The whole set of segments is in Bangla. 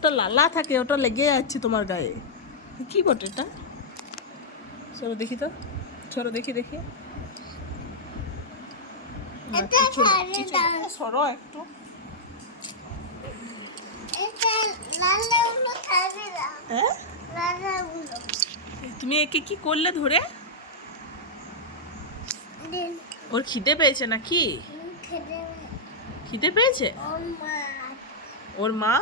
ওটা লালা থাকে ওটা লেগে যাচ্ছে তোমার গায়ে। কি বটে এটা? চলো দেখি তো। চলো দেখি দেখি। সরো একটু। হ্যাঁ? তুমি একে কি করলে ধরে? ওর খিদে পেয়েছে নাকি? খিদে পেয়েছে। ওর মা?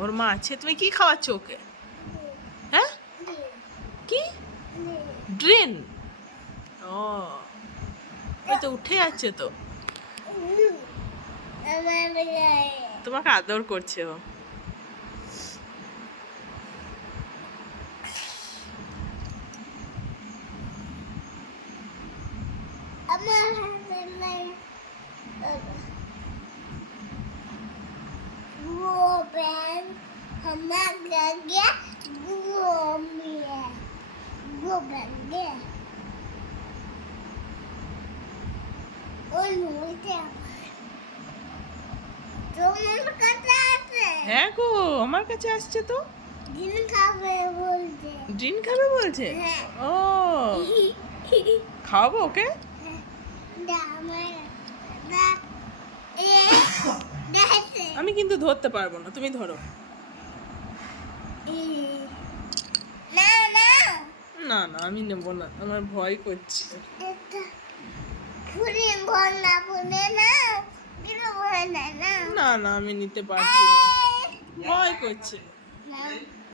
ওর মা আছে, তুমি কি খাওয়াচ্ছ ওকে? হ্যাঁ? কি? ড্রেন? ও তো উঠে যাচ্ছে তো। তোমাকে আদর করছে ও। আমার হ্যাঁ গো আমার কাছে আসছে তো। ডিম খাবে বলছে। ডিম খাবে বলছে? ও খাওয়াবো ওকে? আমি কিন্তু ধরতে পারব না তুমি ধরো। না না না না আমি নেব না। আমার ভয় করছে। না না না না না আমি নিতে পারছি না। ভয় করছে। না